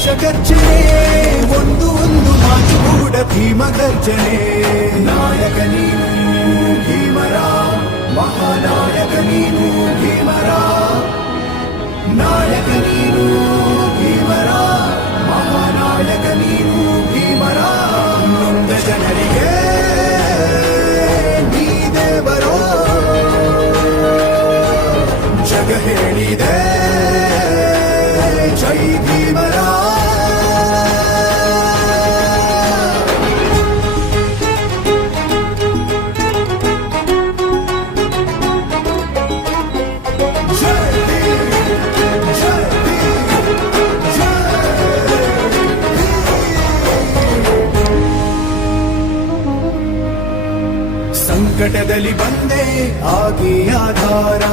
ಗರ್ಜನೆ ಒಂದು ಒಂದು ಮಾತು ಕೂಡ ಭೀಮ ಗರ್ಜನೆ ನಾಯಕ ನೀನು ಭೀಮರ ಮಹಾನಾಯಕ ನೀನು ಭೀಮರ ನಾಯಕ ನೀನು ಭೀಮರ ಮಹಾನಾಯಕ ನೀನು ಭೀಮರ ನೊಂದ ಜನರಿಗೆ ನೀ ದೇವರೋ ಜಗ ಹೇಳಿದೆ ಜೈ ಭೀಮರ ಸಂಕಟದಲ್ಲಿ ಬಂದೆ ಆಗಿ ಆಧಾರ